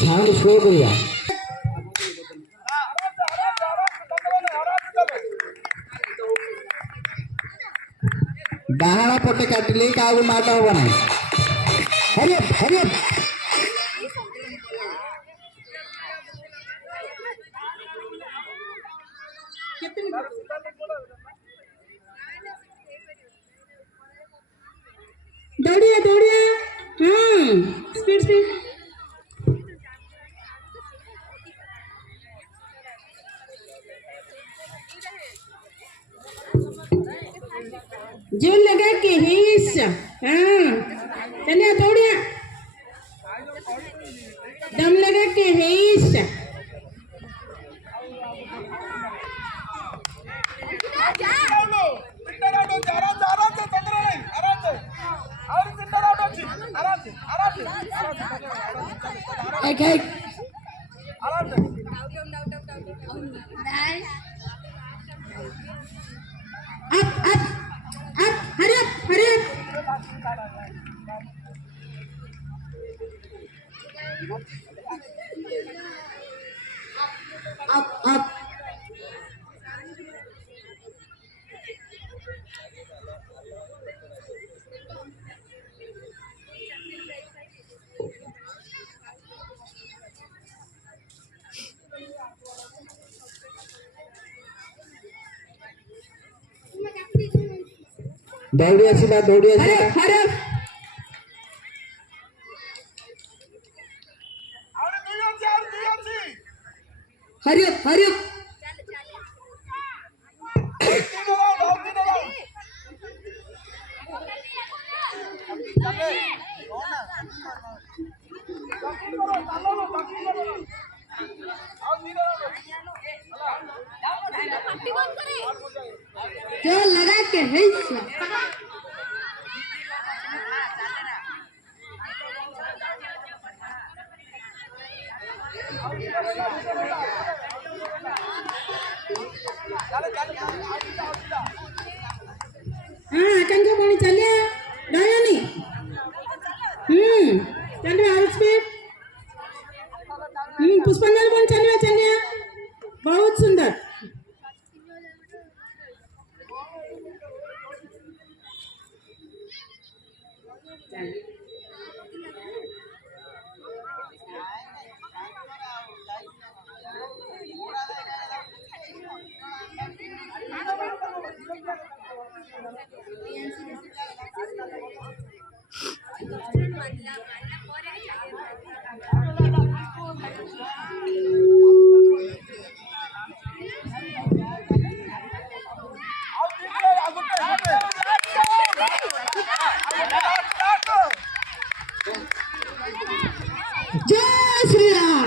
sound slow करिया डाहाण पटे काटिले कागु माट होबो नाही हरि हरि दौड़िया दौड़िया स्पीड स्पीड जोर लगा के हिस चलिए दौड़िया दम लगा के हिस एक एक up hurry up दौड़ी आसिला हरे हरि जो लगा के हिस कंगे पानी चलिए डायनी चलिए हाई स्पीड पुष्पांजलि पानी चलिए बहुत सुंदर जय श्री राम